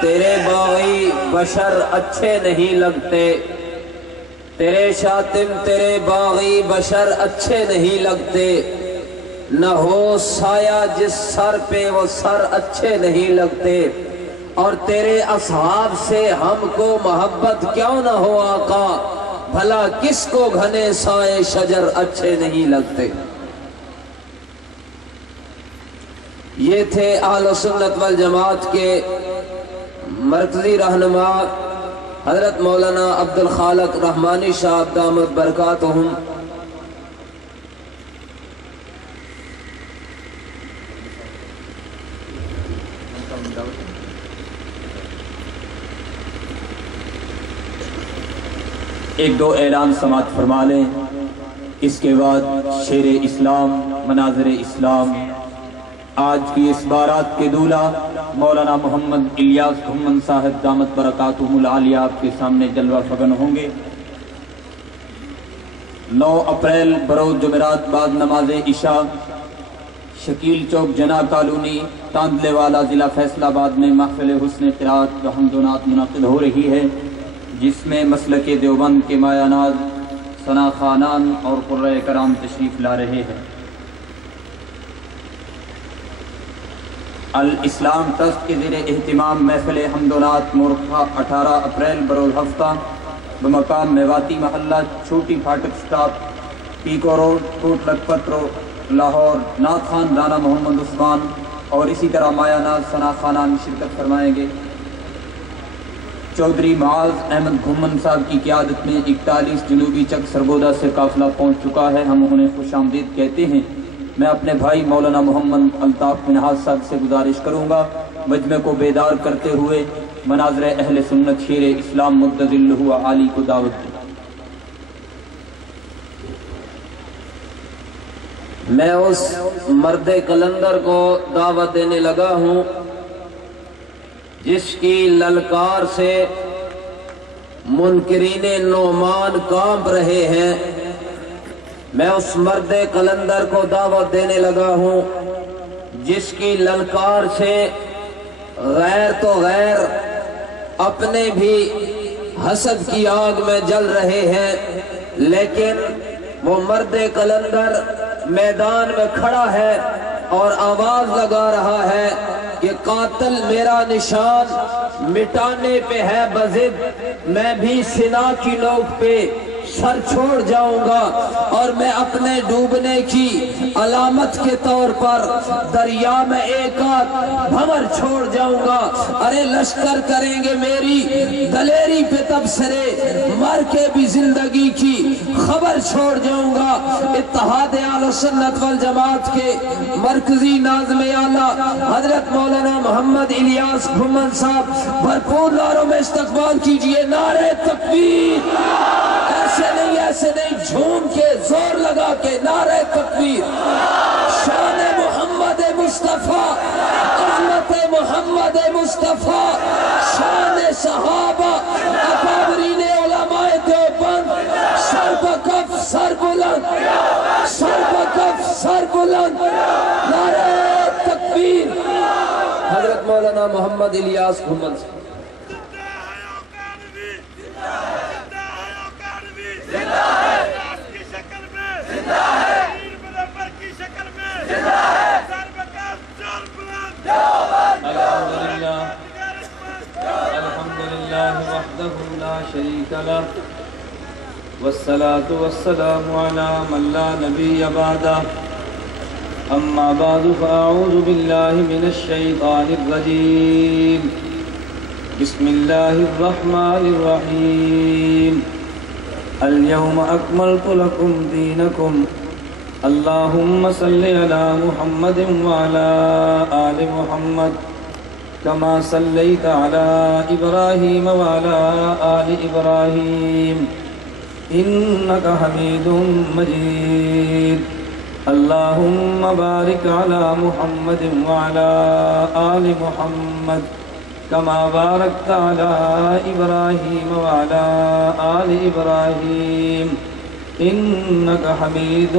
تیرے باغی بشر اچھے نہیں لگتے، تیرے شاطم تیرے باغی بشر اچھے نہیں لگتے، نہ ہو سایہ جس سر پہ وہ سر اچھے نہیں لگتے، اور تیرے اصحاب سے ہم کو محبت کیوں نہ ہو آقا، بھلا کس کو گھنے سائے شجر اچھے نہیں لگتے۔ یہ تھے اہل سنت والجماعت کے مرکزی رہنما حضرت مولانا عبد الخالق رحمانی صاحب دامت برکاتہم۔ ایک دو اعلان سماعت فرما لیں، اس کے بعد شیر اسلام، مناظر اسلام۔ آج کی اس بارات کے دولہ مولانا محمد الیاس گھمن صاحب دامت برکاتہم العالیہ آپ کے سامنے جلوہ فگن ہوں گے۔ 9 اپریل بروز جمعرات بعد نماز عشاء شکیل چوک جنا کالونی تاندلے والا ضلع فیصل آباد میں محفل حسن قرات و حمد و نعت منعقد ہو رہی ہے، جس میں مسلک دیوبند کے مایہ ناز ثنا خانان اور قرۂ کرام تشریف لا رہے ہیں۔ الاسلام ٹرسٹ کے زیر اہتمام محفل حمد و نعت مورخہ 18 اپریل بروز ہفتہ بمقام میواتی محلہ چھوٹی پھاٹک stop pico road Kot Lakhpat road Lahore نعت خان رانا محمد عثمان اور اسی طرح مایہ ناز ثنا خانان شرکت فرمائیں گے۔ چودھری معاذ احمد گھمن صاحب کی قیادت میں 41 جنوبی چک سرگودا سے قافلہ پہنچ چکا ہے، ہم انہیں خوش آمدید کہتے ہیں۔ میں اپنے بھائی مولانا محمد الطاف منہاج صاحب سے گزارش کروں گا مجمع کو بیدار کرتے ہوئے مناظر اہل سنت شیر اسلام مدظلہ عالی کو دعوت دیں۔ میں اس مرد قلندر کو دعوت دینے لگا ہوں جس کی للکار سے منکرین نعمان کانپ رہے ہیں۔ میں اس مرد قلندر کو دعوت دینے لگا ہوں جس کی للکار سے غیر تو غیر اپنے بھی حسد کی آگ میں جل رہے ہیں، لیکن وہ مرد قلندر میدان میں کھڑا ہے اور آواز لگا رہا ہے کہ قاتل میرا نشان مٹانے پہ ہے بضد، میں بھی سنا کی نوک پہ سر چھوڑ جاؤں گا اور میں اپنے ڈوبنے کی علامت کے طور پر دریا میں ایک آدھ بھنور چھوڑ جاؤں گا۔ ارے لشکر کریں گے میری دلیری پہ تبصرے، مر کے بھی زندگی کی خبر چھوڑ جاؤں گا۔ اتحاد اہل سنت والجماعت کے مرکزی ناظم اعلیٰ حضرت مولانا محمد الیاس گھمن صاحب بھرپور نعروں میں استقبال کیجئے۔ نعرہ تکبیر! ایسے نہیں جھوم کے زور لگا کے نعرہ تکبیر! شان محمد مصطفیٰ، عظمت محمد مصطفیٰ، شان صحابہ اکابرین علماء دیوبند، سر بکف سر بلند، سر بکف سر بلند، نعرہ تکبیر! حضرت مولانا محمد الیاس گھمن صاحب۔ وحده لا شريك له والصلاة والسلام على من لا نبي بعده أما بعد فأعوذ بالله من الشيطان الرجيم بسم الله الرحمن الرحيم اليوم أكملت لكم دينكم اللهم صل على محمد وعلى آل محمد كما صليت على إبراهيم وعلى آل إبراهيم إنك حميد مجيد اللهم بارك على محمد وعلى آل محمد كما باركت على إبراهيم وعلى آل إبراهيم إنك حميد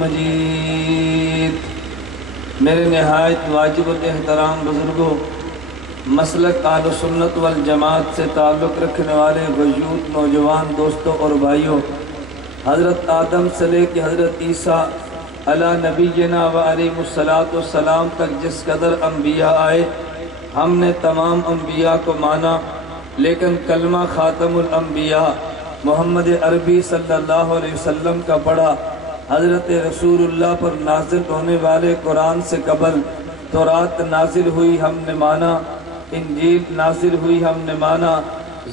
مجيد۔ میرے نہایت واجب الاحترام بزرگوں، مسلک اہل سنت والجماعت سے تعلق رکھنے والے وجود نوجوان دوستوں اور بھائیوں، حضرت آدم سے لے کے حضرت عیسیٰ علی نبینا و علیہ السلام تک جس قدر انبیاء آئے، ہم نے تمام انبیاء کو مانا، لیکن کلمہ خاتم الانبیاء محمد عربی صلی اللہ علیہ وسلم کا پڑھا۔ حضرت رسول اللہ پر نازل ہونے والے قرآن سے قبل تورات نازل ہوئی، ہم نے مانا، انجیل نازل ہوئی، ہم نے مانا،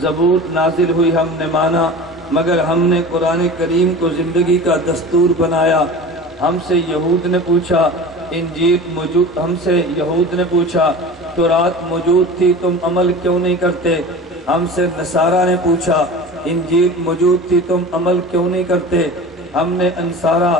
زبور نازل ہوئی، ہم نے مانا، مگر ہم نے قرآن کریم کو زندگی کا دستور بنایا۔ ہم سے یہود نے پوچھا انجیل موجود، ہم سے یہود نے پوچھا تورات موجود تھی، تم عمل کیوں نہیں کرتے؟ ہم سے نصارہ نے پوچھا انجیل موجود تھی، تم عمل کیوں نہیں کرتے؟ ہم نے نصارہ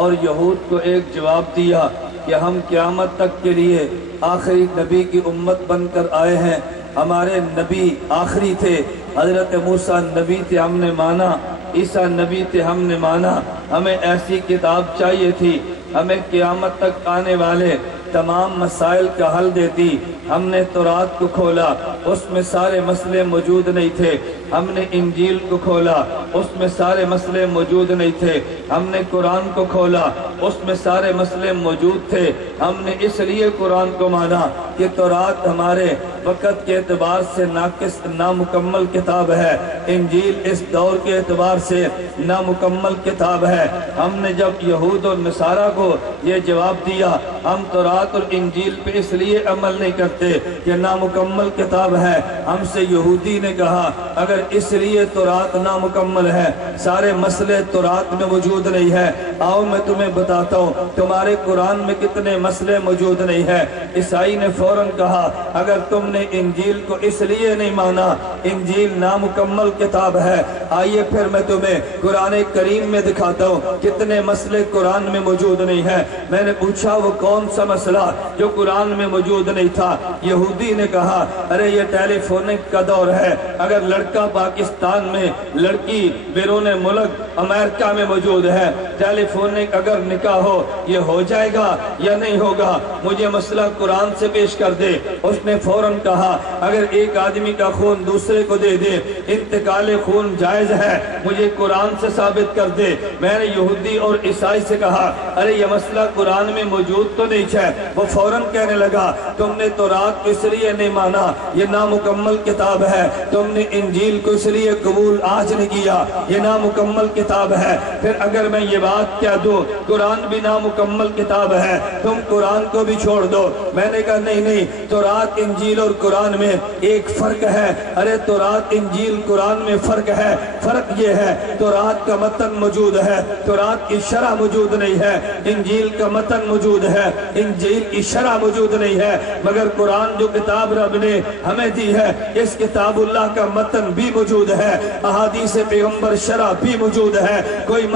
اور یہود کو ایک جواب دیا کہ ہم قیامت تک کے لیے آخری نبی کی امت بن کر آئے ہیں، ہمارے نبی آخری تھے، حضرت موسیٰ نبی تھے، ہم نے مانا، عیسیٰ نبی تھے، ہم نے مانا، ہمیں ایسی کتاب چاہیے تھی، ہمیں قیامت تک آنے والے تمام مسائل کا حل دیتی۔ ہم نے تورات کو کھولا، اس میں سارے مسئلے موجود نہیں تھے۔ ہم نے انجیل کو کھولا، اس میں سارے مسئلے موجود نہیں تھے۔ ہم نے قرآن کو کھولا، اس میں سارے مسئلے موجود تھے۔ ہم نے اس لیے قرآن کو مانا کہ تورات ہمارے وقت کے اعتبار سے ناقص نامکمل کتاب ہے، انجیل اس دور کے اعتبار سے نامکمل کتاب ہے۔ ہم نے جب یہود اور نصارہ کو یہ جواب دیا ہم تورات اور انجیل پہ اس لیے عمل نہیں کرتے کہ نامکمل کتاب ہے، ہم سے یہودی نے کہا اگر اس لیے تورات نامکمل ہے، سارے مسئلے تورات میں موجود نہیں ہے، آؤ میں تمہیں بتاتا ہوں تمہارے قرآن میں کتنے مسئلے موجود نہیں ہے۔ عیسائی نے فوراً کہا اگر تم نے انجیل کو اس لیے نہیں مانا انجیل نامکمل کتاب ہے، آئیے پھر میں تمہیں قرآن کریم میں دکھاتا ہوں کتنے مسئلے قرآن میں موجود نہیں ہے۔ میں نے پوچھا وہ کون سا مسئلہ جو قرآن میں موجود نہیں تھا؟ یہودی نے کہا ارے یہ ٹیلی فونک کا دور ہے، اگر لڑکا پاکستان میں، لڑکی بیرون ملک امریکہ میں موجود ہے، ٹیلی فونک اگر نکاح ہو یہ ہو جائے گا یا نہیں ہوگا؟ مجھے مسئلہ قرآن سے پیش کر دے۔ اس نے فوراً کہا اگر ایک آدمی کا خون دوسرے کو دے دے انتقال خون جائز ہے، مجھے قرآن سے ثابت کر دے۔ میں نے یہودی اور عیسائی سے کہا ارے یہ مسئلہ قرآن میں موجود تو نہیں ہے۔ وہ فوراً کہنے لگا تم نے تورات کو اس لیے نہیں مانا، یہ نامکمل کتاب ہے، تم نے انجیل کو اس لیے قبول آج نہیں کیا، یہ نامکمل کتاب ہے۔ پھر اگر میں یہ بات کہہ دوں قرآن بھی نامکمل کتاب ہے، تم قرآن کو بھی چھوڑ دو۔ میں نے کہا نہیں، تورات انجیل اور قرآن میں ایک فرق ہے۔ ارے تورات انجیل قرآن میں فرق ہے، فرق یہ ہے تورات کا متن موجود ہے، تورات کی شرح موجود نہیں ہے، انجیل کا متن موجود ہے، انجیل کی شرح موجود نہیں ہے، مگر قرآن جو کتاب رب نے ہمیں دی ہے اس کتاب اللہ کا متن بھی موجود ہے، احادیث پیغمبر شرح بھی موجود ہے۔ کوئی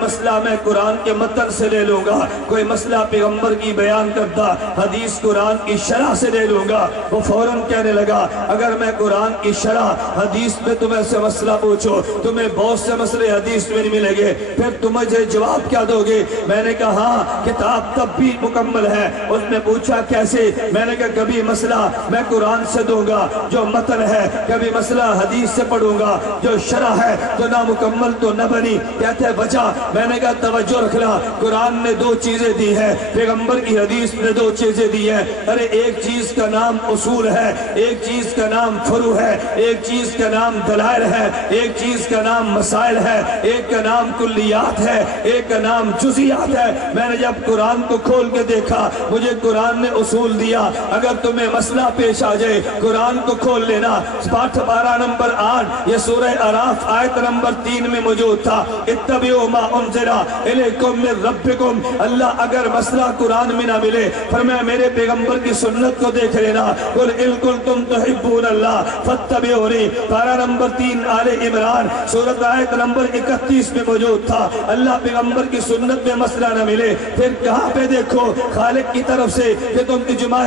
مسئلہ میں قرآن کے متن سے لے لوں گا، کوئی مسئلہ پیغمبر کی بیان کردہ حدیث قرآن کی شرح سے لے لوں گا۔ وہ فوراً کہنے لگا اگر میں قرآن کی شرح حدیث میں تمہیں سے مسئلہ پوچھو تمہیں بہت سے مسئلے حدیث میں نہیں ملیں گے، پھر تم مجھے جواب کیا دو گے؟ میں نے کہا ہاں کتاب تب بھی مکمل ہے۔ اس نے پوچھا کیسے؟ میں نے کہا کبھی مسئلہ میں قرآن سے دوں گا جو متن ہے، کبھی مسئلہ حدیث سے پڑھوں گا جو شرح ہے، تو نامکمل تو نہ بنی۔ کہتے ہیں بچا۔ میں نے کہا توجہ رکھنا، قرآن نے دو چیزیں دی ہے، پیغمبر کی حدیث نے دو چیزیں دی ہیں۔ ارے ایک چیز کا نام اصول ہے، ایک چیز کا نام فروع ہے، ایک چیز کا نام دلائل ہے، ایک چیز کا نام مسائل ہے، ایک کا نام کلیات ہے، ایک کا نام جزیات ہے۔ میں نے جب قرآن کو کھول کے دیکھا مجھے قرآن نے اصول دیا۔ اگر تمہیں مسئلہ پیش آ جائے قرآن کو کھول لینا۔ پاٹھ 12 نمبر 8 یہ سورہ اعراف آیت نمبر 3 میں موجود تھا، اتبعوا ما انزل الیکم من ربکم۔ اللہ اگر مسئلہ قرآن میں نہ ملے فرمایا میرے پیغمبر کی سنت کو دیکھ لینا، قل ان کنتم تحبون اللہ فاتبعونی۔ 12 نمبر 3 آل عمران سورۃ آیت نمبر 31 میں موجود تھا۔ اللہ پیغمبر کی سنت میں مسئلہ نہ ملے پھر کہاں پہ دیکھو خالق کی طرف سے کہ تم اجماع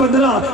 15,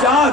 4।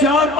4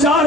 4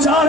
4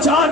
4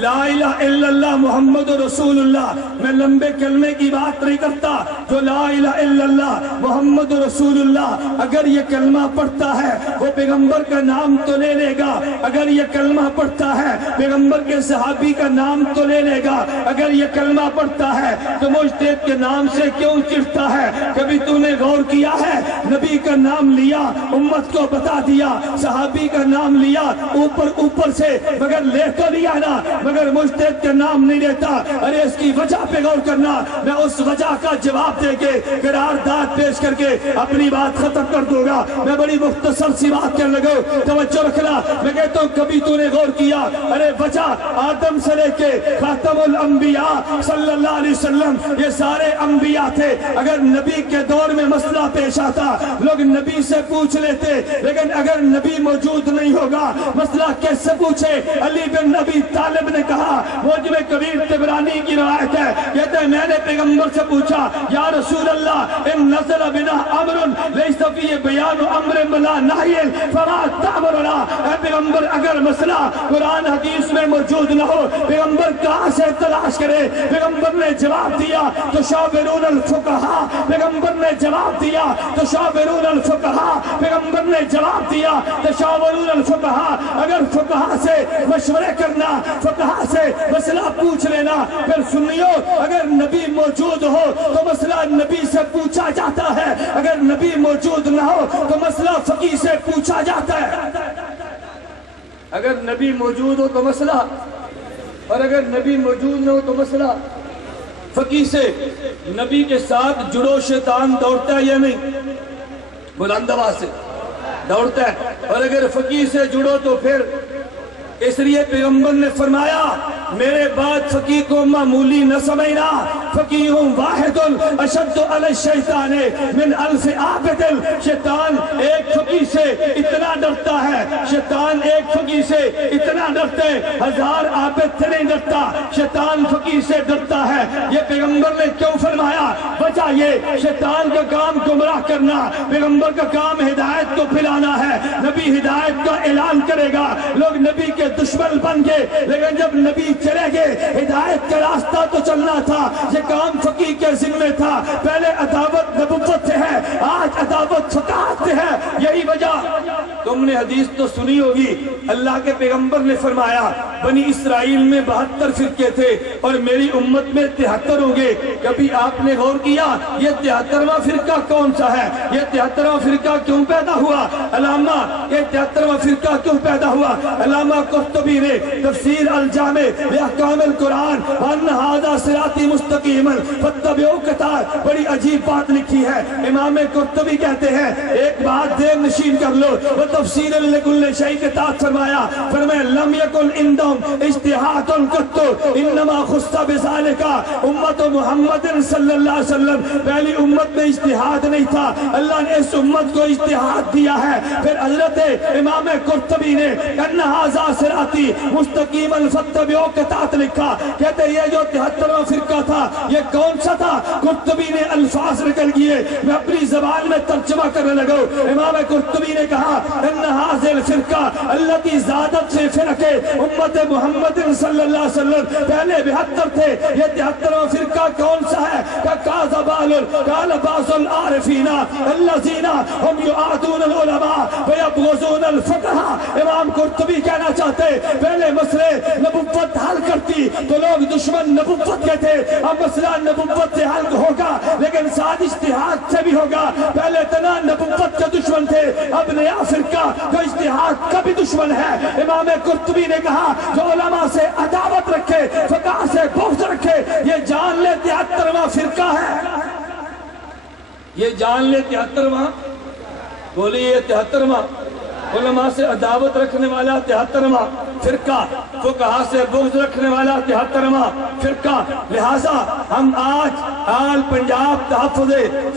لا الہ الا اللہ محمد رسول اللہ. میں لمبے کلمے کی بات نہیں کرتا. جو لا الہ الا اللہ محمد رسول اللہ اگر یہ کلمہ پڑھتا ہے وہ پیغمبر کا نام تو لے لے گا. اگر یہ کلمہ پڑھتا ہے پیغمبر کے صحابی کا نام تو لے لے گا. اگر یہ کلمہ پڑھتا ہے تو مجتہد کے نام سے کیوں چڑھتا ہے؟ کبھی تو نے غور کیا ہے؟ نبی کا نام لیا, امت کو بتا دیا, صحابی کا نام لیا اوپر سے, مگر لے تو لیا نا, مگر مجتہد کا نام نہیں لیتا. ارے اس کی وجہ پہ غور کرنا. میں اس وجہ کا جواب دے کے قرارداد پیش کر کے اپنی بات ختم کر دوں گا. میں بڑی مختصر سی بات کرنے لگا, توجہ رکھنا. میں کہتا ہوں کبھی تو نے غور کیا؟ ارے وجہ آدم سے لے کے خاتم الانبیاء صلی اللہ علیہ وسلم یہ سارے انبیاء تھے. اگر نبی کے دور میں مسئلہ پیش آتا لوگ نبی سے پوچھ لیتے, لیکن اگر نبی موجود نہیں ہوگا مسئلہ کیسے پوچھے؟ علی بن ابی طالب نے کہا, موجب کبیر طبرانی کی روایت ہے, کہتے ہیں میں نے پیغمبر سے پوچھا یا رسول اللہ ان نزل بنا امر لیس فی بیان امر ملا نہی فما تأمرنا. اے پیغمبر اگر مسئلہ قرآن حدیث میں موجود نہ ہو پیغمبر کہاں سے تلاش کرے؟ پیغمبر نے جواب دیا تشاورون الفقہاء. پیغمبر نے جواب دیا تشاورون الفقہاء. پیغمبر نے جواب دیا تشاورون الفقہاء. اگر فقہاء سے مشورے کرنا, فقہاء سے مسئلہ پوچھ لینا. پھر سنیو, اگر نبی موجود ہو تو مسئلہ نبی سے پوچھا جاتا ہے, اگر نبی موجود نہ ہو تو مسئلہ فقیہ سے پوچھا جاتا ہے. اگر نبی موجود ہو تو مسئلہ, اور اگر نبی موجود نہ ہو تو مسئلہ فقیہ سے. نبی کے ساتھ جڑو شیطان دوڑتا ہے یا نہیں؟ بلند آواز سے دوڑتا ہے. اور اگر فقیہ سے جڑو تو پھر, اس لیے پیغمبر نے فرمایا میرے بعد فقیہ کو معمولی نہ سمجھنا. فقیہ واحد اشد علی الشیطان من الف عابد. شیطان ایک فقیہ سے اتنا ڈرتا ہے, شیطان ایک فقیہ سے اتنا ڈرتے, 1000 عابد سے نہیں ڈرتا. شیطان فقیہ سے ڈرتا ہے. یہ پیغمبر نے کیوں فرمایا؟ وجہ یہ, شیطان کا کام گمراہ کرنا, پیغمبر کا کام ہدایت کو پھیلانا ہے. نبی ہدایت کا اعلان کرے گا, لوگ نبی کے دشمن بن گئے, لیکن جب نبی چلے گئے ہدایت کا راستہ تو چلنا تھا. یہ کام فقیہ کے ذمہ تھا. پہلے عداوت نبوت سے ہے, آج عداوت فقاہت سے ہے. یہی وجہ, تم نے حدیث تو سنی ہوگی, اللہ کے پیغمبر نے فرمایا بنی اسرائیل میں 72 فرقے تھے اور میری امت میں 73 ہوں گے. کبھی آپ نے غور کیا یہ 73واں فرقہ کون سا ہے؟ یہ 73واں فرقہ کیوں پیدا ہوا؟ علامہ, یہ 73واں فرقہ کیوں پیدا ہوا؟ علامہ قرطبی نے تفسیر الجامع لأحکام القرآن وَأَنَّ هَذَا صِرَاطِي مُسْتَقِيمًا فَاتَّبِعُوهُ کہتا بڑی عجیب بات لکھی ہے. امام قرطبی کہتے ہیں ایک بات دیر نشین کر لو, وہ تفسیر لکل شیء کے تحت فرمایا لم یکن عندهم اجتہاد قط انما خص بذلك امت محمد صلی اللہ علیہ وسلم. پہلی امت میں اجتہاد نہیں تھا, اللہ نے اس امت کو اجتہاد دیا ہے. پھر حضرت امام قرطبی نے ان ھذا صراطی مستقیما فاتبعوہ کے تحت لکھا. کہتے ہیں یہ جو 73واں فرقہ تھا یہ کون سا تھا؟ قرطبی نے الفاظ نکل کیے, میں اپنی زبان میں ترجمہ کرنے لگا. امام قرطبی نے کہا ان ھذا الفرقہ التي زادت سے فرقے امت محمد صلی اللہ علیہ وسلم, پہلے 72 تھے, یہ 73واں فرقہ کون سا ہے؟ قال بعض العارفین الذین هم يعادون العلماء ويبغضون الفقهاء. امام قرطبی کہنا چاہتے پہلے مسئلے نبوت حل کرتی تو لوگ دشمن نبوت کے تھے, اب مسئلہ نبوت سے حل ہوگا لیکن ساتھ اجتہاد سے بھی ہوگا. پہلے تنا نبوت کے دشمن تھے, اب نیا فرقہ جو اجتہاد کا بھی دشمن ہے. امام قرطبی نے کہا جو علماء سے عداوت رکھے, فقہ سے بغض رکھے, یہ جان لے 73واں فرقہ ہے. یہ جان لے 73واں, بولیے 73واں علماء سے عداوت رکھنے والا 73واں فرقہ, فقہاء سے بغض رکھنے والا 73واں فرقہ. لہٰذا ہم آج آل پنجاب تحفظ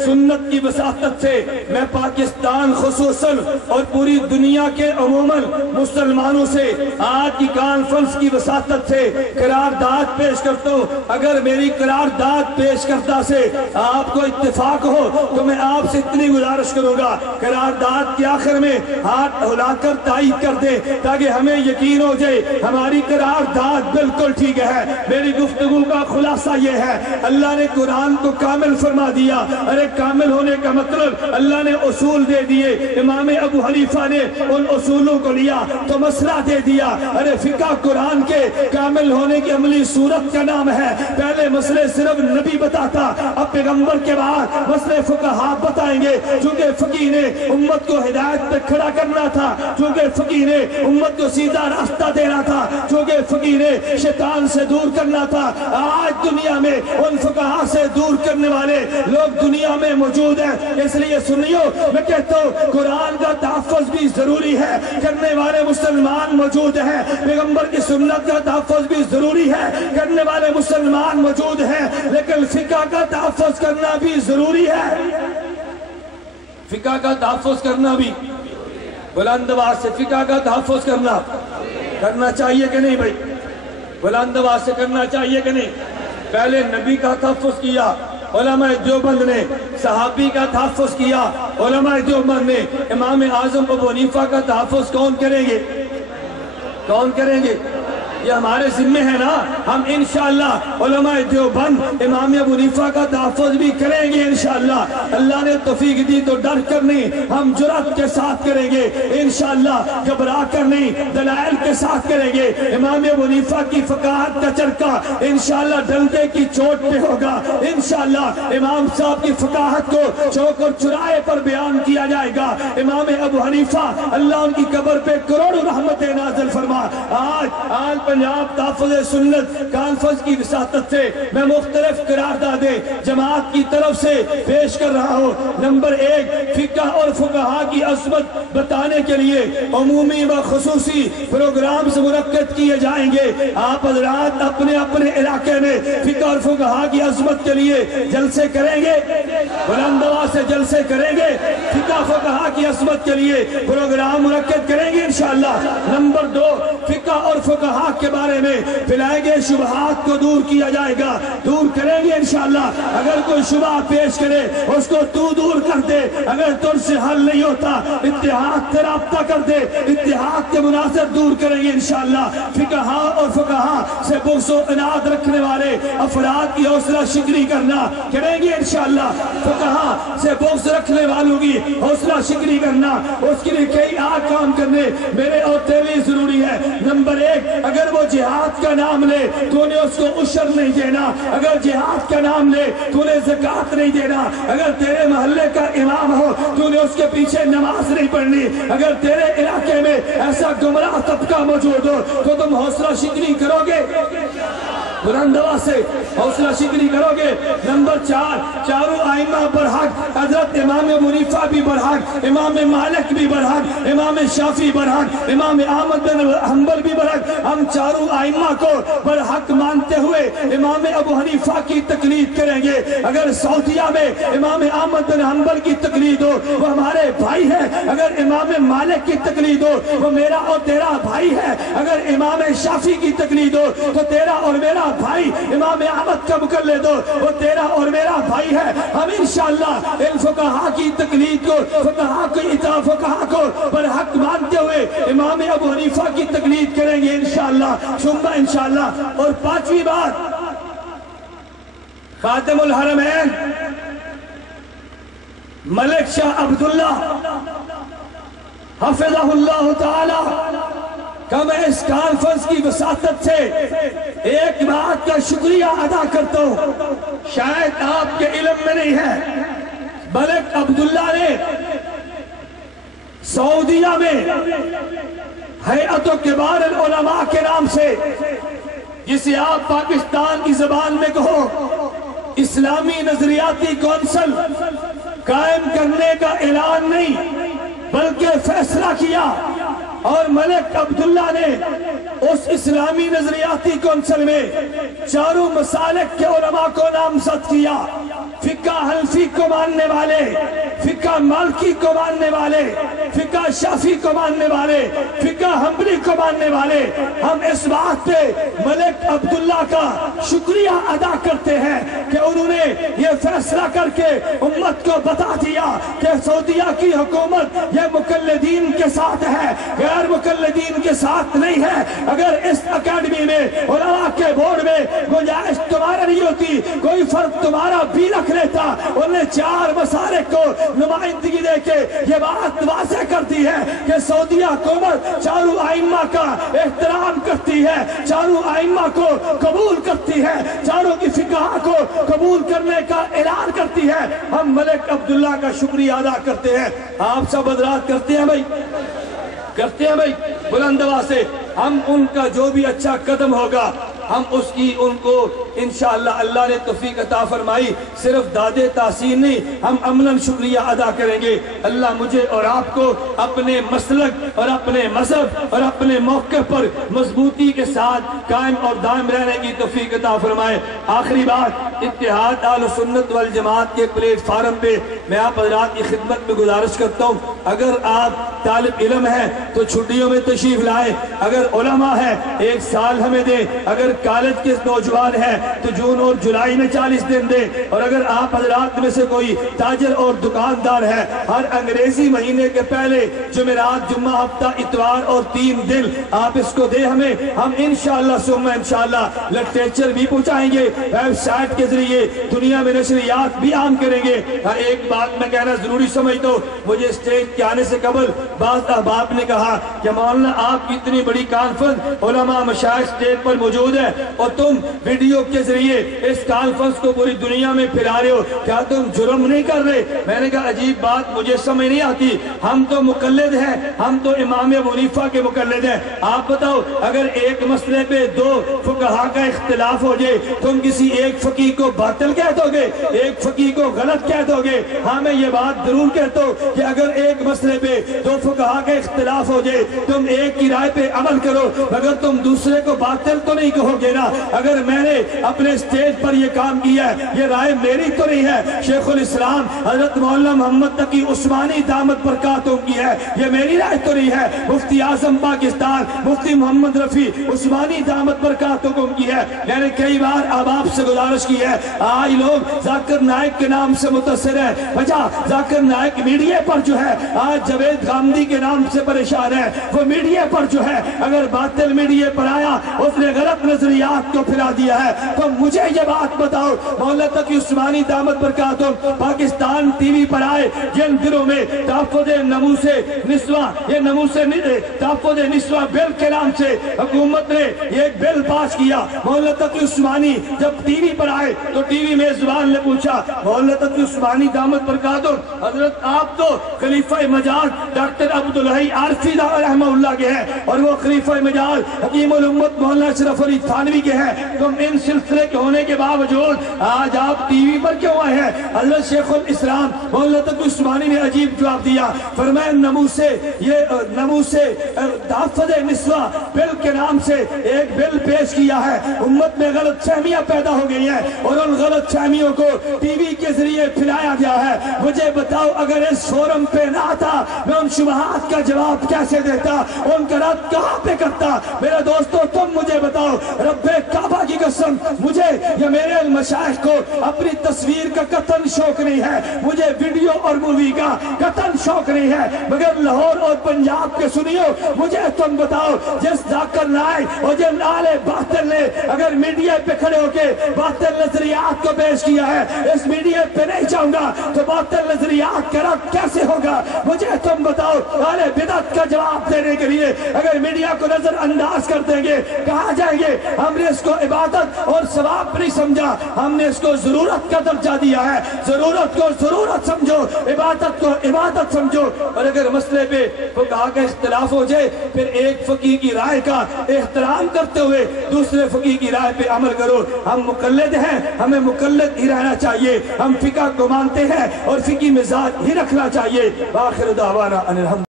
سنت کی وساطت سے میں پاکستان خصوصاً اور پوری دنیا کے عموماً مسلمانوں سے آج کی کانفرنس کی وساطت سے قرارداد پیش کرتا ہوں. اگر میری قرارداد پیش کرتا سے آپ کو اتفاق ہو تو میں آپ سے اتنی گزارش کروں گا قرارداد کے آخر میں ہاتھ ہلا کر تائید کر دیں تاکہ ہمیں یقین ہو ہو جائے ہماری قرارداد بالکل ٹھیک ہے۔ میری گفتگو کا خلاصہ یہ ہے، اللہ نے قرآن کو کامل فرما دیا۔ ارے کامل ہونے کا مطلب اللہ نے اصول دے دیے، امام ابو حنیفہ نے ان اصولوں کو لیا تو مسئلہ دے دیا۔ ارے فقہ قرآن کے کامل ہونے کی عملی صورت کا نام ہے۔ پہلے مسئلے صرف نبی بتاتا، اب پیغمبر کے بعد مسئلے فقہاء بتائیں گے، چونکہ فقی نے امت کو ہدایت پہ کھڑا کرنا تھا، چونکہ فقی نے امت کو سیدھا راستہ دینا تھا، چونکہ فقی نے شیطان سے دور کرنا تھا۔ آج دنیا میں ان فقہاء سے دور کرنے والے لوگ دنیا میں موجود ہیں، اس لیے سنیو میں کہتا ہوں قرآن کا تحفظ بھی ضروری ہے، کرنے والے مسلمان موجود ہیں، پیغمبر کی سنت کا تحفظ بھی ضروری ہے، کرنے والے مسلمان موجود ہیں، لیکن فقہ کا تحفظ کرنا بھی ضروری ہے۔ فقہ کا تحفظ کرنا بھی، بلند آواز سے فقہ کا تحفظ کرنا چاہیے کہ نہیں بھائی؟ بلند آواز سے کرنا چاہیے کہ نہیں؟ پہلے نبی کا تحفظ کیا علماء دیوبند نے، صحابی کا تحفظ کیا علماء دیوبند نے، امام اعظم ابو حنیفہ کا تحفظ کون کریں گے؟ کون کریں گے؟ یہ ہمارے ذمہ ہے نا، ہم انشاءاللہ علماء دیوبند امام ابو حنیفہ کا تحفظ بھی کریں گے انشاءاللہ۔ اللہ نے توفیق دی تو ڈر کر نہیں، ہم جرأت کے ساتھ کریں گے انشاءاللہ، گھبرا کر نہیں، دلائل کے ساتھ کریں گے۔ امام ابو حنیفہ کی فقاہت کا چرکا انشاءاللہ ڈنڈے کی چوٹ پہ ہوگا انشاءاللہ۔ امام صاحب کی فقاہت کو چوک اور چرائے پر بیان کیا جائے گا۔ امام ابو حنیفہ اللہ ان کی قبر پہ کروڑوں رحمتیں نازل فرما۔ آج پنجاب تحفظ سنت کانفرنس کی وساطت سے میں مختلف قراردادیں جماعت کی طرف سے پیش کر رہا ہوں۔ نمبر 1، فقہ اور فقہاء کی عظمت بتانے کے لیے عمومی و خصوصی پروگرامز منعقد کیے جائیں گے۔ آپ حضرات اپنے اپنے علاقے میں فقہ اور فقہاء کی عظمت کے لیے جلسے کریں گے، بلند آواز سے جلسے کریں گے، فقہ فقہاء کی عظمت کے لیے پروگرام منعقد کریں گے انشاءاللہ۔ نمبر 2، فقہ اور فقہاء کے بارے میں پھیلائے گئے شبہات کو دور کیا جائے گا، دور کریں گے انشاءاللہ۔ اگر کوئی شبہ پیش کرے اس کو تو دور کر دے، اگر تر سے حل نہیں ہوتا اتحاد سے رابطہ کر دے، اتحاد کے مناظر دور کریں گے انشاءاللہ۔ فقہاء اور فقہاء سے بغض و عناد رکھنے والے افراد کی حوصلہ شکنی کرنا کریں گے انشاءاللہ۔ فقہاء سے بغض رکھنے والوں کی حوصلہ شکنی کرنا، اس کے لیے کئی کام کرنے میرے اور تیرے ضروری ہے۔ نمبر 1، اگر وہ جہاد کا نام لے تو نے اس کو عشر نہیں دینا، اگر جہاد کا نام لے تو نے زکوٰۃ نہیں دینا، اگر تیرے محلے کا امام ہو تو نے اس کے پیچھے نماز نہیں پڑھنی، اگر تیرے علاقے میں ایسا گمراہ طبقہ موجود ہو تو تم حوصلہ شکنی کرو گے، بلند آواز سے حوصلہ شکنی کرو گے۔ نمبر 4، چاروں ائمہ برحق، حضرت امام ابو حنیفہ بھی برحق، امام مالک بھی برحق، امام شافعی برحق، امام احمد بن حنبل بھی برحق۔ ہم چاروں ائمہ کو برحق مانتے ہوئے امام ابو حنیفہ کی تقلید کریں گے۔ اگر سعودیہ میں امام احمد بن حنبل کی تقلید ہو وہ ہمارے بھائی ہے، اگر امام مالک کی تقلید ہو وہ میرا اور تیرا بھائی ہے، اگر امام شافعی کی تقلید ہو تو تیرا اور میرا بھائی، امام احمد کا مقلد ہو وہ تیرا اور میرا بھائی ہے۔ ہم انشاءاللہ ان فقہاء کی تقلید کو، فقہاء کو برحق مانتے ہوئے امام ابو حنیفہ کی تقلید کریں گے انشاءاللہ ثم انشاءاللہ۔ اور 5ویں بات، خاتم الحرمین ملک شاہ عبداللہ حفظہ اللہ تعالی کہ میں اس کانفرنس کی وساطت سے ایک بات کا شکریہ ادا کرتا ہوں، شاید آپ کے علم میں نہیں ہے، ملک عبداللہ نے سعودیہ میں ہیئت و کبار العلماء کے نام سے، جسے آپ پاکستان کی زبان میں کہو اسلامی نظریاتی کونسل قائم کرنے کا اعلان نہیں بلکہ فیصلہ کیا، اور ملک عبداللہ نے اس اسلامی نظریاتی کونسل میں چاروں مسالک کے علماء کو نامزد کیا۔ فقہ حنفی کو ماننے والے، فقہ مالکی کو ماننے والے، فقہ شافعی کو ماننے والے، فقہ حنبلی کو ماننے والے، ہم اس بات پہ ملک عبداللہ کا شکریہ ادا کرتے ہیں کہ انہوں نے یہ فیصلہ کر کے امت کو بتا دیا کہ سعودیہ کی حکومت یہ مقلدین کے ساتھ ہے، غیر مقلدین کے ساتھ نہیں ہے۔ اگر اس اکیڈمی میں علماء کے بورڈ میں گنجائش تمہارا نہیں ہوتی، کوئی فرق تمہارا بھی رکھ لیتا، انہیں 4 مسالک کو نمائندگی دے کے یہ بات واضح کرتی ہے کہ سعودیہ حکومت چاروں ائمہ کا احترام کرتی ہے، چاروں ائمہ کو قبول کرتی ہے، چاروں کی فقہ کو قبول کرنے کا اعلان کرتی ہے۔ ہم ملک عبداللہ کا شکریہ ادا کرتے ہیں۔ آپ سب حضرات کرتے ہیں بھائی، کرتے ہیں بھائی بلند آواز سے۔ ہم ان کا جو بھی اچھا قدم ہوگا ہم اس کی ان کو انشاءاللہ اللہ نے توفیق عطا فرمائی صرف دادے تحسین نہیں، ہم عملاً شکریہ ادا کریں گے۔ اللہ مجھے اور آپ کو اپنے مسلک اور اپنے مذہب اور اپنے موقع پر مضبوطی کے ساتھ قائم اور دائم رہنے کی توفیق عطا فرمائے۔ آخری بات، اتحاد اہل سنت والجماعت کے پلیٹ فارم پہ میں آپ حضرات کی خدمت میں گزارش کرتا ہوں، اگر آپ طالب علم ہیں تو چھٹیوں میں تشریف لائیں، اگر علماء ہیں 1 سال ہمیں دیں، اگر کالج کے نوجوان ہیں تو جون اور جولائی میں 40 دن دیں، اور اگر آپ حضرات میں سے کوئی تاجر اور دکاندار ہے ہر انگریزی مہینے کے پہلے جمعرات، جمعہ، ہفتہ، اتوار اور 3 دن آپ اس کو دیں ہمیں، ہم انشاءاللہ ثم انشاءاللہ لٹریچر بھی پہنچائیں گے، ویب سائٹ کے ذریعے دنیا میں نشریات بھی عام کریں گے۔ ایک بات میں کہنا ضروری سمجھتا ہوں، مجھے اسٹیج کے آنے سے قبل بعض احباب نے کہا کہ مولانا آپ کی اتنی بڑی کانفرنس، علماء مشائخ اسٹیج پر موجود ہے اور تم ویڈیو کے ذریعے اس کانفرنس کو پوری دنیا میں پھیلا رہے ہو، کیا تم جرم نہیں کر رہے؟ میں نے کہا عجیب بات مجھے سمجھ نہیں آتی، ہم تو مقلد ہیں، ہم تو امام ابو حنیفہ کے مقلد ہیں۔ آپ بتاؤ اگر ایک مسئلے پہ 2 فقہا کا اختلاف ہو جائے تم کسی ایک فقیہ کو باطل کہہ دو گے، ایک فقیہ کو غلط کہہ دو گے؟ ہاں میں یہ بات ضرور کہتا ہوں کہ اگر ایک مسئلے پہ 2 فقہا کا اختلاف ہو جائے تم ایک کی رائے پہ عمل کرو، مگر تم دوسرے کو باطل تو نہیں کہو گے نا۔ اگر میں نے اپنے اسٹیج پر یہ کام کیا ہے یہ رائے میری تو نہیں ہے، شیخ الاسلام حضرت مولانا محمد تقی عثمانی دامت برکاتہم کی ہے، یہ میری رائے تو نہیں ہے، مفتی اعظم پاکستان مفتی محمد رفیع عثمانی دامت برکاتہم کی ہے۔ میں نے کئی بار آپ سے گزارش کی ہے، آج لوگ ذاکر نائک کے نام سے متاثر ہیں، وجہ ذاکر نائک میڈیا پر جو ہے آج جاوید غامدی کے نام سے پریشان ہے، وہ میڈیا پر جو ہے اگر باطل میڈیا پر آیا اس نے غلط نظریات کو پھیلا دیا ہے، تو مجھے یہ بات بتاؤ مولانا تقی عثمانی دامت برکاتہم پاکستان ٹی وی پر آئے جن دنوں میں تحفظ ناموس نسواں، یہ ناموس تحفظ نسواں بل کے نام سے حکومت نے یہ ایک بل پاس کیا، مولانا تقی عثمانی جب ٹی وی پر آئے تو ٹی وی میں زبان نے پوچھا مولانا تقی عثمانی دامت برکاتہم حضرت آپ تو خلیفہ مجاز ڈاکٹر عبدالحی عارفی رحمہ اللہ کے ہیں اور وہ خلیفہ مجاز حکیم الامت مولانا اشرف علی تھانوی کے ہیں، تم ان سلسلے کے ہونے کے باوجود آج آپ ٹی وی پر کیوں آئے ہیں؟ حضرت شیخ الاسلام مولانا تقی عثمانی نے عجیب جواب دیا، فرمایا ناموس تحفظ نسواں بل کے نام سے ایک بل پیش کیا ہے، امت میں غلط فہمیاں پیدا ہو گئی ہیں اور ان غلط فہمیوں کو ٹی وی کے ذریعے پھیلایا گیا ہے، مجھے بتاؤ اگر اس فورم پہ نہ آتا میں ان شبہات کا جواب کیسے دیتا، ان کا رد کہاں پہ کرتا؟ میرے دوستو تم مجھے بتاؤ، رب کعبہ کی قسم مجھے یا میرے مشائخ کو اپنی تصویر کا قطن شوق نہیں ہے، مجھے ویڈیو اور مووی کا قطن شوق نہیں ہے، مگر لاہور اور پنجاب کے سنیو مجھے تم بتاؤ جس ذاکر نائک اور جن آل باطل نے اگر میڈیا پہ کھڑے ہو کے باطل نظریات کو پیش کیا ہے، اس میڈیا پہ نہیں جاؤں گا تو باطل نظریات کا رد کیسے ہوگا؟ مجھے تم بتاؤ آل بدعت کا جواب دینے کے لیے اگر میڈیا کو نظر انداز کر دیں گے کہاں جائیں گے؟ ہم نے اس کو عبادت اور ثواب نہیں سمجھا، ہم نے اس کو ضرورت کا درجہ دیا ہے، ضرورت کو ضرورت سمجھو، عبادت کو عبادت سمجھو، اور اگر مسئلے پہ فقہا کا اختلاف ہو جائے پھر ایک فقیہ کی رائے کا احترام کرتے ہوئے دوسرے فقیہ کی رائے پہ عمل کرو۔ ہم مقلد ہیں، ہمیں مقلد ہی رہنا چاہیے، ہم فقہ کو مانتے ہیں اور فقہی مزاج ہی رکھنا چاہیے۔ وآخر دعوانا ان الحمد